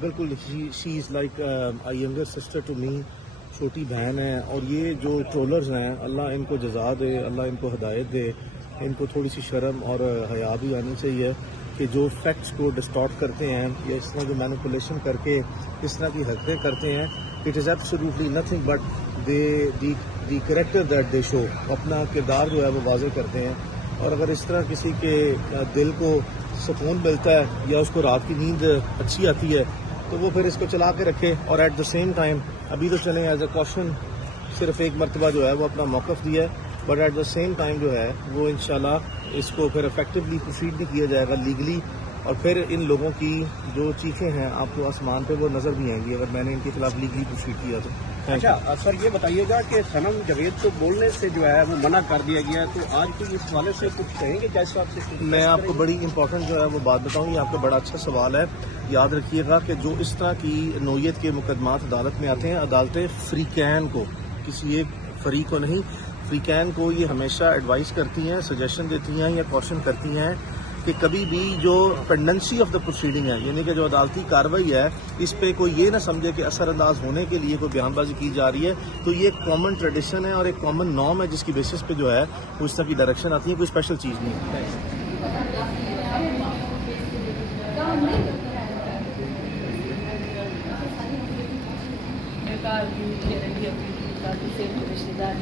بالکل she is like younger sister to me, چھوٹی بہن ہے. اور یہ جو ٹرولرز ہیں اللہ ان کو جزا دے، اللہ ان کو ہدایت دے. ان کو تھوڑی سی شرم اور حیا بھی آنی چاہیے کہ جو فیکٹس کو ڈسٹارٹ کرتے ہیں یا اس طرح جو مینیپولیشن کر کے اس طرح کی حرکتیں کرتے ہیں، it is absolutely nothing but the character that they show. اپنا کردار جو ہے وہ واضح کرتے ہیں. اور اگر اس طرح کسی کے دل کو سکون ملتا ہے یا اس کو رات کی نیند اچھی آتی ہے تو وہ پھر اس کو چلا کے رکھے. اور ایٹ دا سیم ٹائم ابھی تو چلیں ایز اے کوشن صرف ایک مرتبہ جو ہے وہ اپنا موقف دیا ہے، but at the same time جو ہے وہ انشاءاللہ اس کو پھر افیکٹولی پروسیڈ نہیں کیا جائے گا لیگلی. اور پھر ان لوگوں کی جو چیخیں ہیں آپ کو آسمان پہ وہ نظر بھی آئیں گی اگر میں نے ان کے خلاف لیگلی پروسیڈ کیا تو. اچھا سر، یہ بتائیے گا کہ صنم جاوید کو بولنے سے جو ہے وہ منع کر دیا گیا ہے، تو آج کی اس حوالے سے کچھ کہیں گے جج صاحب سے؟ میں آپ کو بڑی امپورٹنٹ جو ہے وہ بات بتاؤں، یہ آپ کا بڑا اچھا سوال ہے. یاد رکھیے گا کہ جو اس طرح کی نوعیت کے مقدمات عدالت میں آتے ہیں، عدالتیں فریقین کو، کسی ایک فریق کو نہیں، فریقین کو یہ ہمیشہ ایڈوائز کرتی ہیں، سجیشن دیتی ہیں یا کوشن کرتی ہیں کہ کبھی بھی جو پینڈنسی آف دا پروسیڈنگ ہے، یعنی کہ جو عدالتی کارروائی ہے، اس پہ کوئی یہ نہ سمجھے کہ اثر انداز ہونے کے لیے کوئی بیان بازی کی جا رہی ہے. تو یہ ایک کامن ٹریڈیشن ہے اور ایک کامن نارم ہے جس کی بیسس پہ جو ہے وہ اس طرح کی ڈائریکشن آتی ہے، کوئی اسپیشل چیز نہیں ہے. رشتے دار